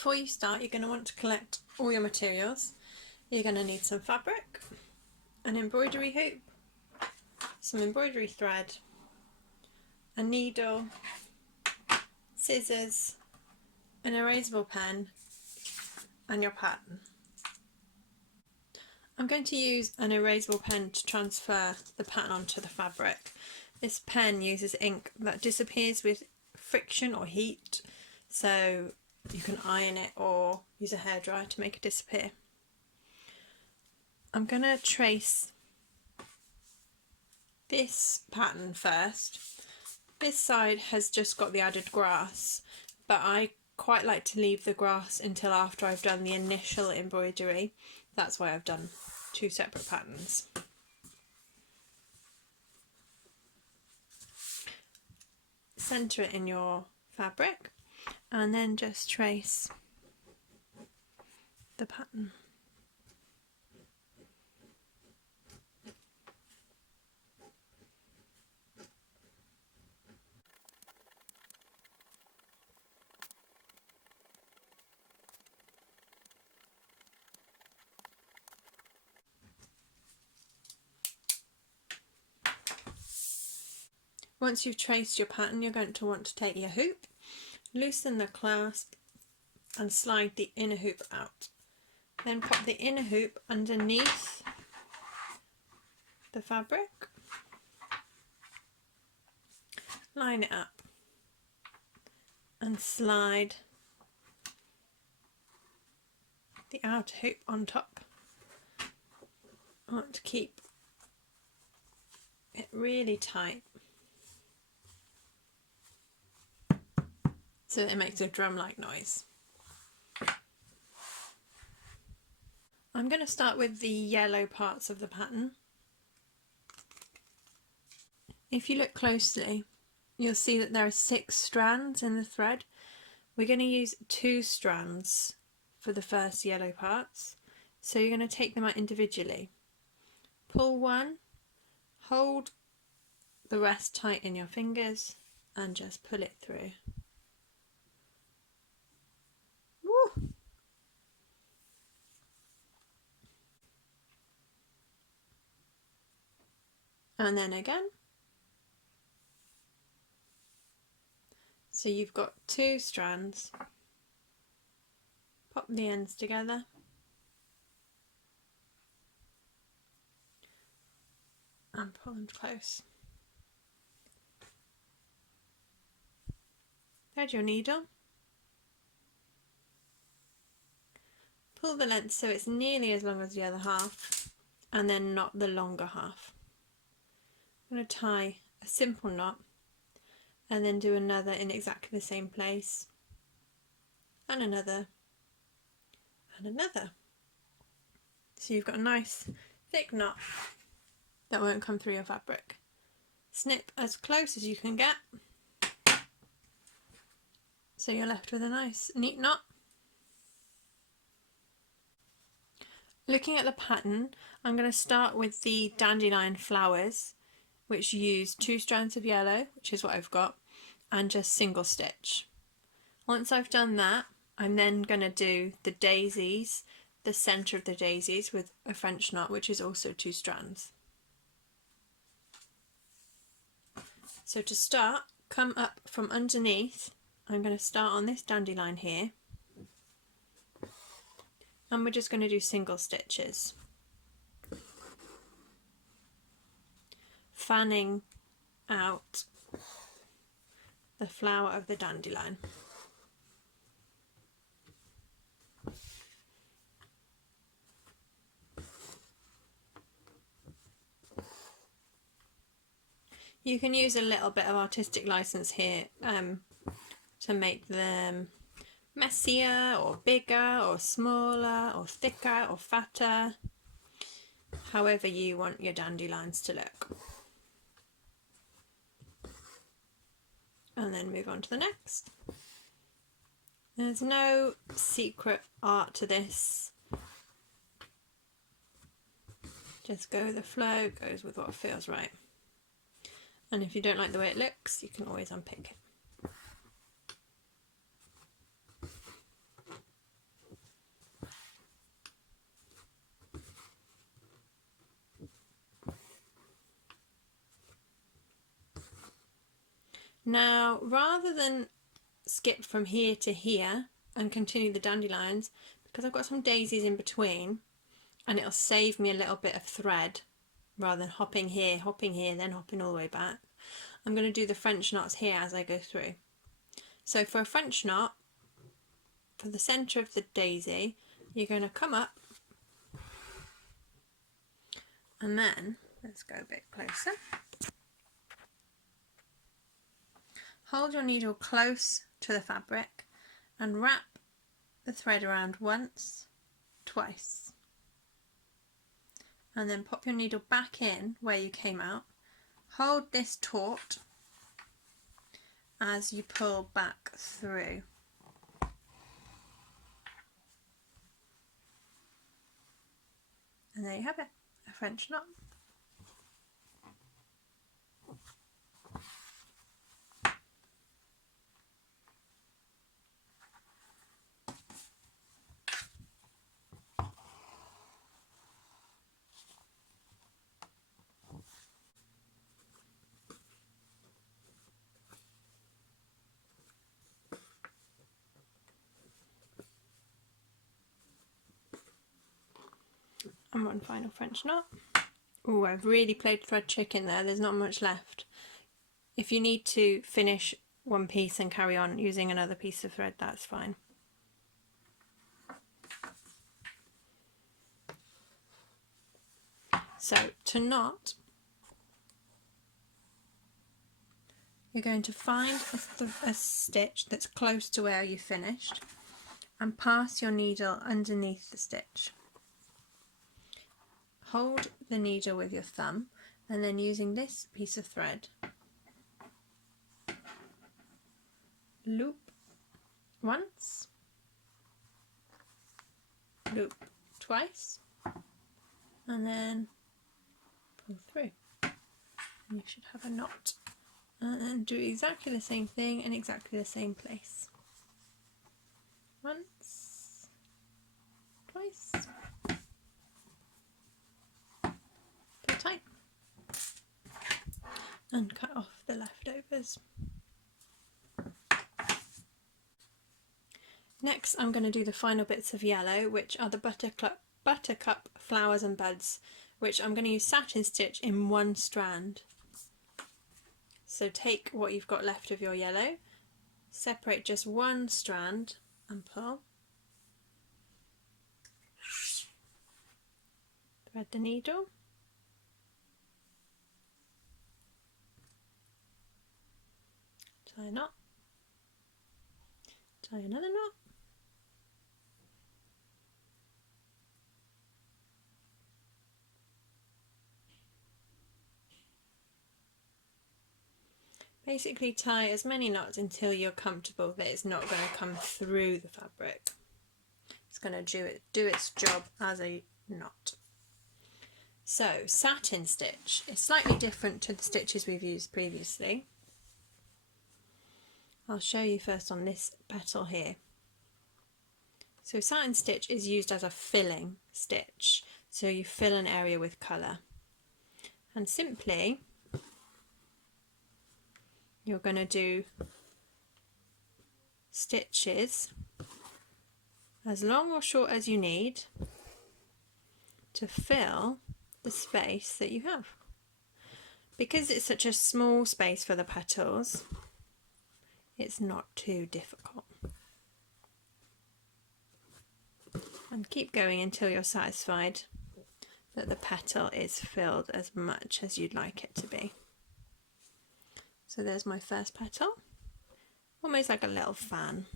Before you start, you're going to want to collect all your materials. You're going to need some fabric, an embroidery hoop, some embroidery thread, a needle, scissors, an erasable pen and your pattern. I'm going to use an erasable pen to transfer the pattern onto the fabric. This pen uses ink that disappears with friction or heat, so you can iron it or use a hairdryer to make it disappear. I'm going to trace this pattern first. This side has just got the added grass, but I quite like to leave the grass until after I've done the initial embroidery. That's why I've done two separate patterns. Centre it in your fabric and then just trace the pattern. Once you've traced your pattern, you're going to want to take your hoop, loosen the clasp and slide the inner hoop out. Then pop the inner hoop underneath the fabric, line it up and slide the outer hoop on top. I want to keep it really tight so that it makes a drum-like noise. I'm going to start with the yellow parts of the pattern. If you look closely, you'll see that there are 6 strands in the thread. We're going to use 2 strands for the first yellow parts, so you're going to take them out individually. Pull one, hold the rest tight in your fingers and just pull it through. Woo! And then again. So you've got 2 strands, pop the ends together and pull them close. Thread your needle, pull the length so it's nearly as long as the other half and then knot the longer half. I'm going to tie a simple knot and then do another in exactly the same place, and another, and another. So you've got a nice thick knot that won't come through your fabric. Snip as close as you can get, so you're left with a nice neat knot. Looking at the pattern, I'm going to start with the dandelion flowers, which use 2 strands of yellow, which is what I've got, and just single stitch. Once I've done that, I'm then going to do the daisies, the centre of the daisies with a French knot, which is also 2 strands. So to start, come up from underneath. I'm going to start on this dandelion here, and we're just going to do single stitches, fanning out the flower of the dandelion. You can use a little bit of artistic license here to make them messier or bigger or smaller or thicker or fatter, however you want your dandelions to look. And then move on to the next. There's no secret art to this. Just go with the flow, goes with what feels right. And if you don't like the way it looks, you can always unpick it. Now, rather than skip from here to here and continue the dandelions, because I've got some daisies in between, and it'll save me a little bit of thread rather than hopping here, then hopping all the way back, I'm going to do the French knots here as I go through. So for a French knot, for the centre of the daisy, you're going to come up, and then, let's go a bit closer, hold your needle close to the fabric and wrap the thread around once, twice, and then pop your needle back in where you came out. Hold this taut as you pull back through. And there you have it, a French knot. And one final French knot. Oh, I've really played thread chicken there, there's not much left. If you need to finish one piece and carry on using another piece of thread, that's fine. So to knot, you're going to find a stitch that's close to where you finished and pass your needle underneath the stitch. Hold the needle with your thumb and then using this piece of thread, loop once, loop twice, and then pull through. And you should have a knot. And then do exactly the same thing in exactly the same place. Once, twice, pull tight, and cut off the leftovers. Next I'm going to do the final bits of yellow, which are the buttercup flowers and buds, which I'm going to use satin stitch in one strand. So take what you've got left of your yellow, separate just one strand and pull. Thread the needle. Tie a knot. Tie another knot. Basically tie as many knots until you're comfortable that it's not going to come through the fabric. It's going to do its job as a knot. So satin stitch is slightly different to the stitches we've used previously. I'll show you first on this petal here. So satin stitch is used as a filling stitch, so you fill an area with colour, and simply you're going to do stitches as long or short as you need to fill the space that you have. Because it's such a small space for the petals, it's not too difficult. And keep going until you're satisfied that the petal is filled as much as you'd like it to be. So there's my first petal, almost like a little fan.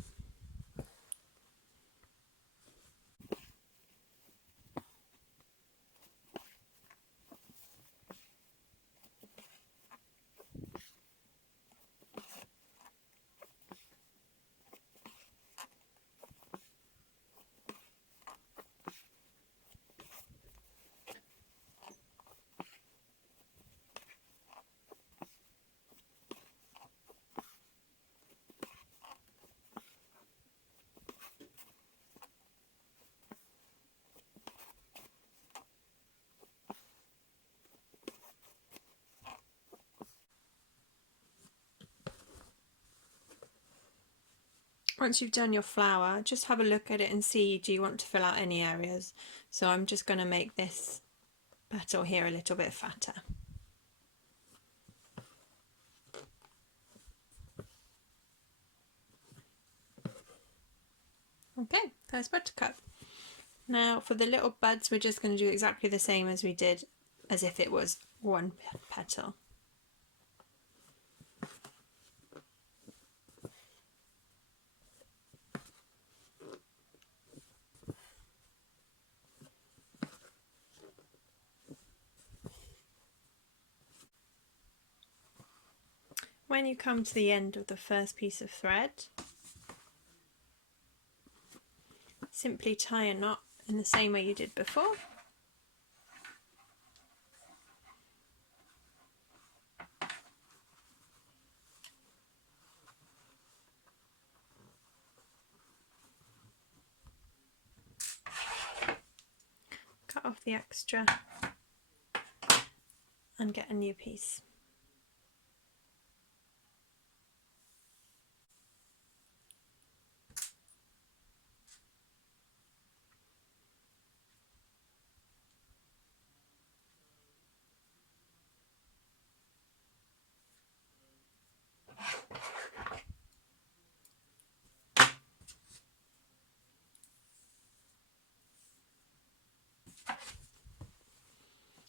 once you've done your flower, just have a look at it and see, do you want to fill out any areas? So I'm just going to make this petal here a little bit fatter. Okay, there's Buttercup. Now for the little buds, we're just going to do exactly the same as we did as if it was one petal. When you come to the end of the first piece of thread, simply tie a knot in the same way you did before. Cut off the extra and get a new piece.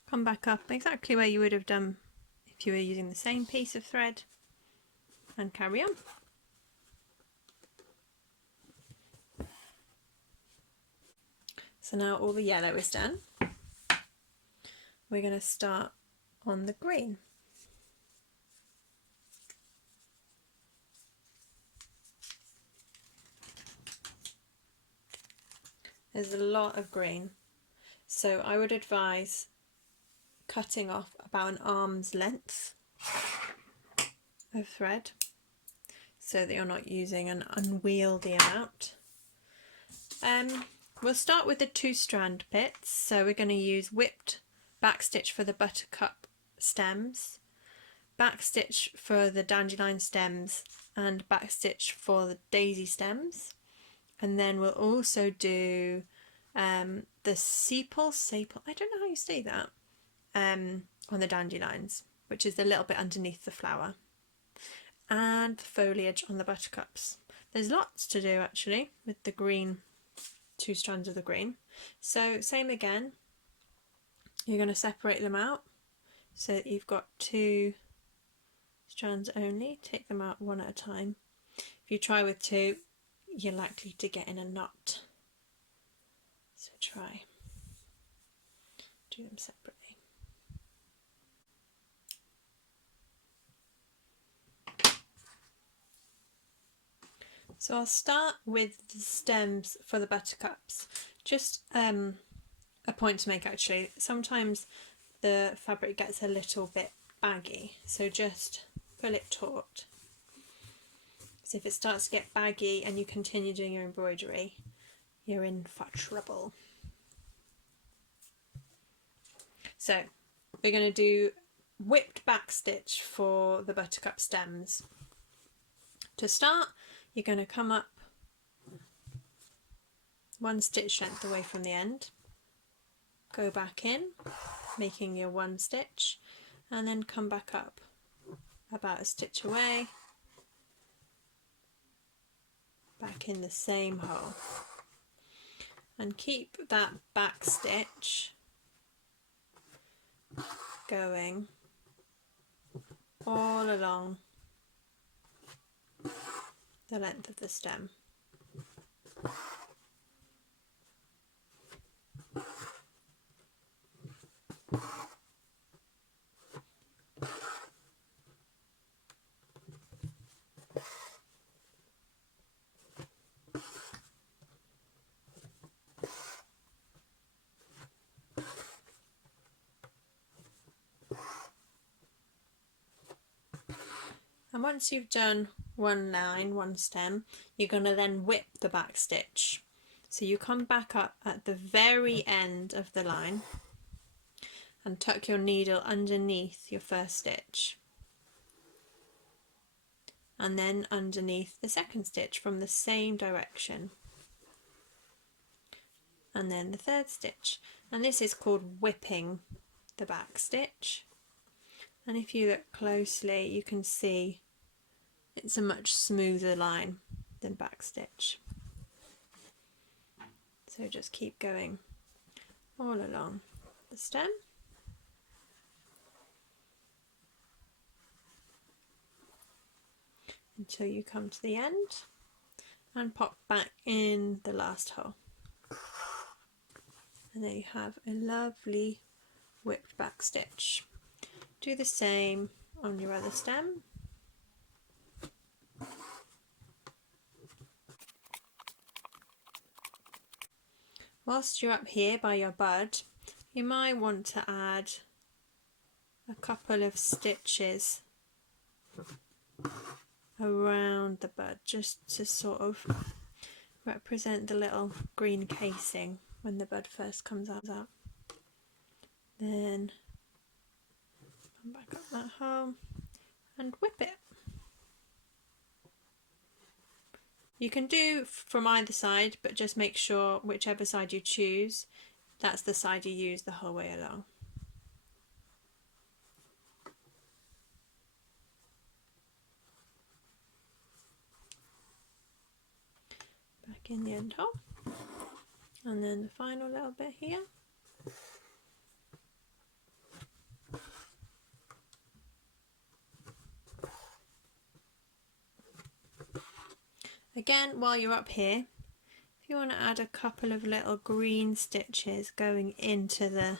Come back up exactly where you would have done if you were using the same piece of thread and carry on. So now all the yellow is done. We're going to start on the green. There's a lot of green, so I would advise cutting off about an arm's length of thread so that you're not using an unwieldy amount. We'll start with the 2-strand bits, so we're going to use whipped backstitch for the buttercup stems, backstitch for the dandelion stems, and backstitch for the daisy stems. And then we'll also do the sepal, I don't know how you say that, on the dandelions, which is a little bit underneath the flower, and the foliage on the buttercups. There's lots to do actually with the green, 2 strands of the green. So same again, you're going to separate them out so that you've got 2 strands only. Take them out one at a time. If you try with 2, you're likely to get in a knot, so try do them separately. So I'll start with the stems for the buttercups. Just a point to make actually, sometimes the fabric gets a little bit baggy, so just pull it taut. So if it starts to get baggy and you continue doing your embroidery, you're in for trouble. So we're going to do whipped backstitch for the buttercup stems. To start, you're going to come up 1 stitch length away from the end, go back in, making your 1 stitch, and then come back up about a stitch away, back in the same hole, and keep that back stitch going all along the length of the stem. And once you've done 1 line, 1 stem, you're going to then whip the back stitch. So you come back up at the very end of the line and tuck your needle underneath your first stitch. and then underneath the second stitch from the same direction, and then the third stitch. And this is called whipping the back stitch, and if you look closely you can see it's a much smoother line than back stitch. So just keep going all along the stem until you come to the end and pop back in the last hole. And there you have a lovely whipped back stitch. Do the same on your other stem. Whilst you're up here by your bud, you might want to add a couple of stitches around the bud just to sort of represent the little green casing when the bud first comes out. Then come back up that hole and whip it. You can do from either side, but just make sure whichever side you choose, that's the side you use the whole way along. Back in the end hole, and then the final little bit here. Again, while you're up here, if you want to add a couple of little green stitches going into the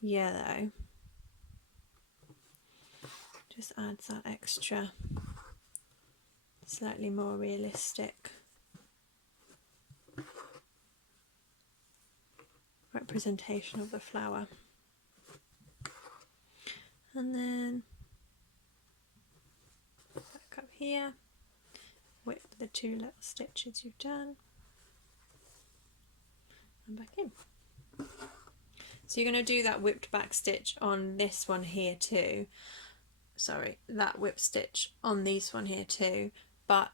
yellow, just adds that extra, slightly more realistic representation of the flower. And then back up here, whip the two little stitches you've done and back in. So you're going to do that whipped back stitch on this one here too. Sorry, that whipped stitch on this one here too, but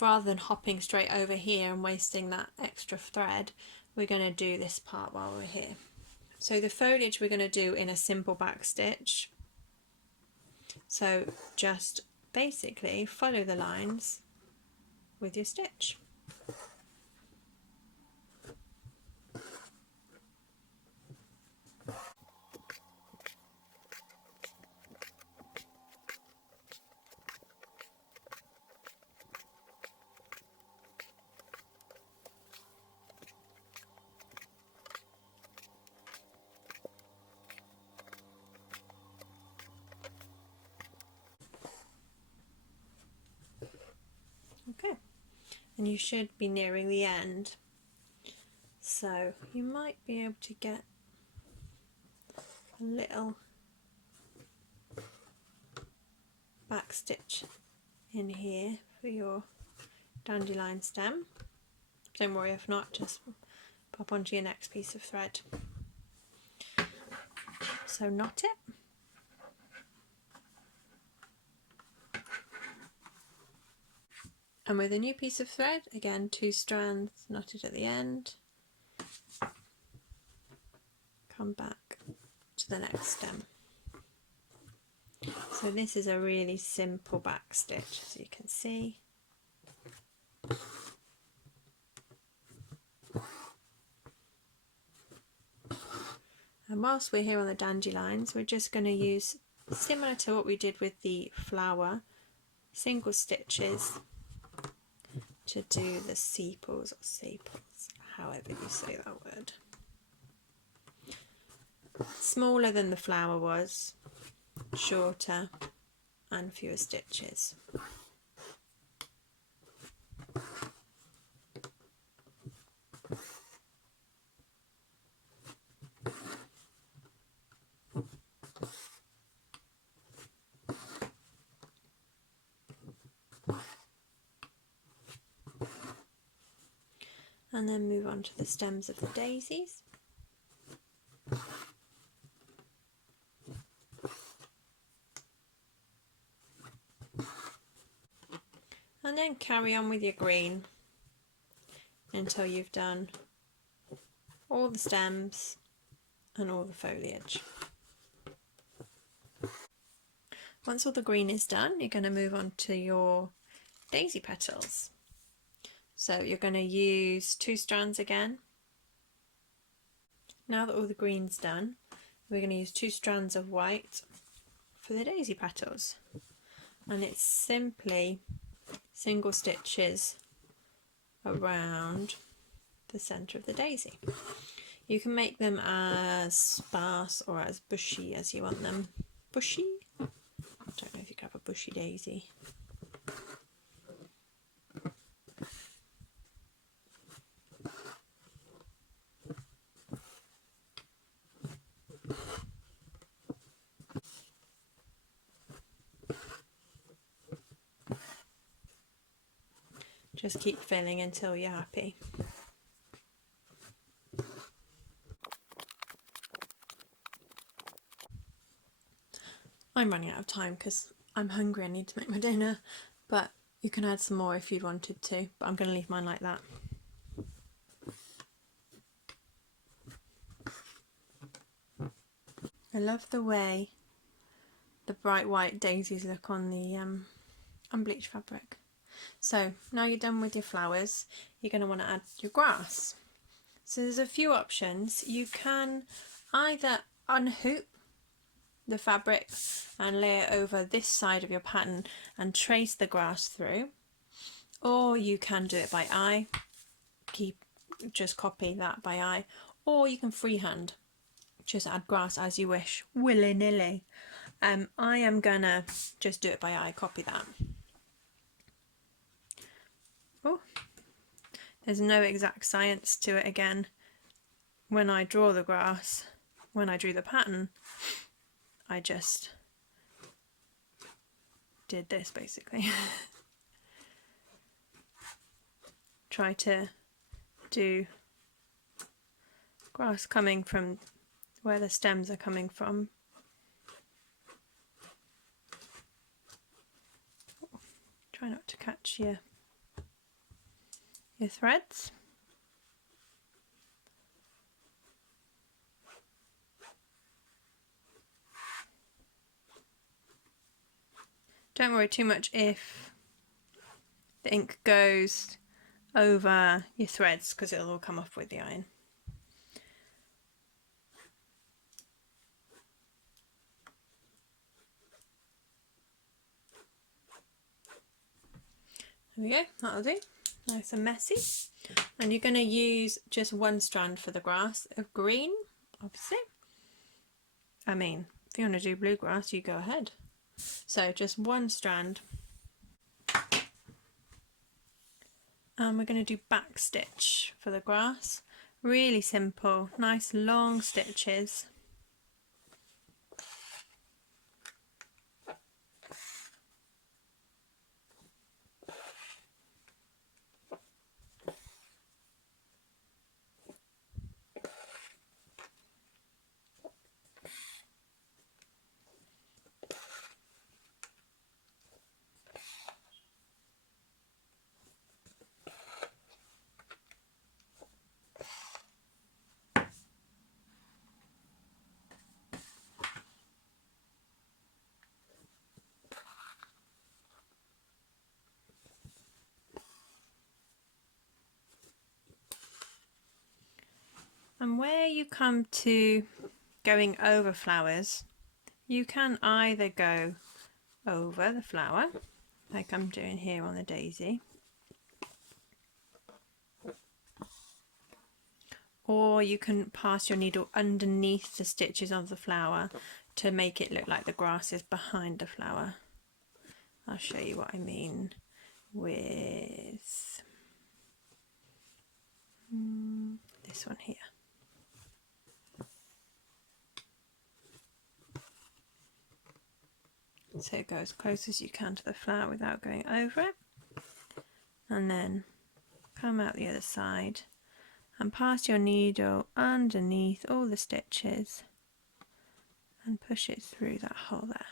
rather than hopping straight over here and wasting that extra thread, we're going to do this part while we're here. So the foliage we're going to do in a simple back stitch. So just basically follow the lines with your stitch. Okay, and you should be nearing the end, so you might be able to get a little back stitch in here for your dandelion stem. Don't worry if not, just pop onto your next piece of thread. So knot it. And with a new piece of thread, again 2 strands knotted at the end, come back to the next stem. So this is a really simple back stitch, as you can see. And whilst we're here on the dandelions, we're just going to use, similar to what we did with the flower, single stitches to do the sepals or sepals, however you say that word. Smaller than the flower was, shorter and fewer stitches. And then move on to the stems of the daisies. And then carry on with your green until you've done all the stems and all the foliage. Once all the green is done, you're going to move on to your daisy petals. So you're going to use 2 strands again. Now that all the green's done, we're going to use 2 strands of white for the daisy petals. And it's simply single stitches around the centre of the daisy. You can make them as sparse or as bushy as you want them. Bushy? I don't know if you can have a bushy daisy. Just keep filling until you're happy. I'm running out of time because I'm hungry, I need to make my dinner, but you can add some more if you wanted to, but I'm going to leave mine like that. I love the way the bright white daisies look on the unbleached fabric. So now you're done with your flowers, you're going to want to add your grass. So there's a few options. You can either unhoop the fabric and lay it over this side of your pattern and trace the grass through, or you can do it by eye, just copy that by eye, or you can freehand just add grass as you wish, willy-nilly. I am gonna just do it by eye, copy that. Oh, there's no exact science to it again. When I draw the grass, when I drew the pattern, I just did this basically. Try to do grass coming from where the stems are coming from. Try not to catch your threads. Don't worry too much if the ink goes over your threads, because it'll all come off with the iron. There we go, that'll do. Nice and messy. And you're going to use just 1 strand for the grass of green, obviously. I mean, if you want to do bluegrass, you go ahead. So just 1 strand. And we're going to do back stitch for the grass. Really simple, nice long stitches. And where you come to going over flowers, you can either go over the flower, like I'm doing here on the daisy, or you can pass your needle underneath the stitches of the flower to make it look like the grass is behind the flower. I'll show you what I mean with this one here. So go as close as you can to the flower without going over it, and then come out the other side and pass your needle underneath all the stitches and push it through that hole there.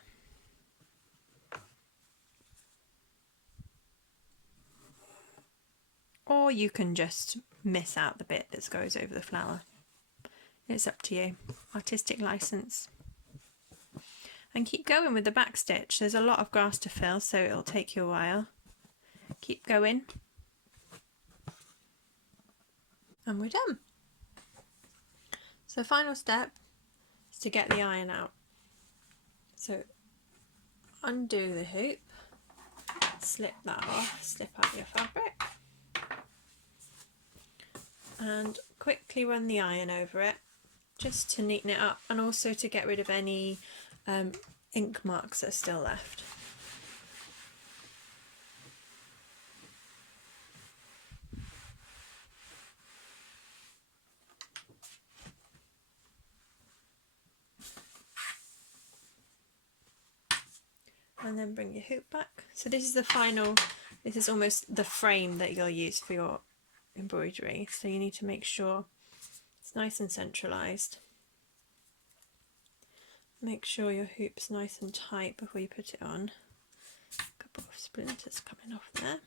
or you can just miss out the bit that goes over the flower. It's up to you, artistic license. And keep going with the back stitch. There's a lot of grass to fill, so it'll take you a while. Keep going. And we're done. So final step is to get the iron out. So undo the hoop, slip that off, slip out your fabric, and quickly run the iron over it just to neaten it up and also to get rid of any ink marks that are still left. And then bring your hoop back. So this is the final, this is almost the frame that you'll use for your embroidery. So you need to make sure it's nice and centralised. Make sure your hoop's nice and tight before you put it on. A couple of splinters coming off there.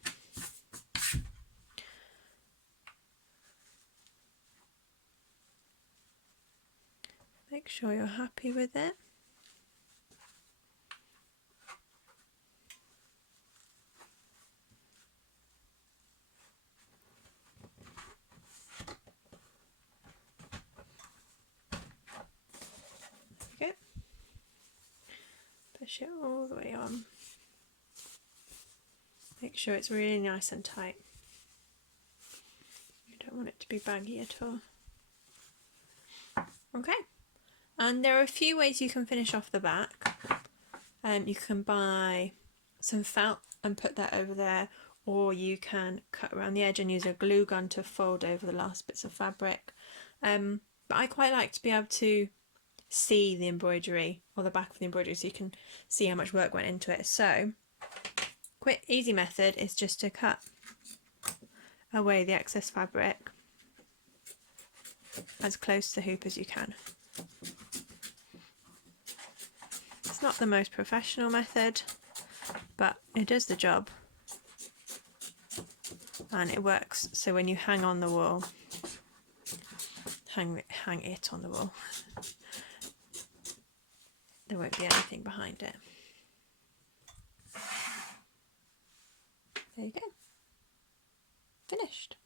Make sure you're happy with it. Okay. Push it all the way on. Make sure it's really nice and tight. You don't want it to be baggy at all. Okay. And there are a few ways you can finish off the back. You can buy some felt and put that over there, or you can cut around the edge and use a glue gun to fold over the last bits of fabric. But I quite like to be able to see the embroidery, or the back of the embroidery, so you can see how much work went into it. So, quick, easy method is just to cut away the excess fabric as close to the hoop as you can. It's not the most professional method, but it does the job and it works. So when you hang on the wall, hang it on the wall, there won't be anything behind it. There you go. Finished.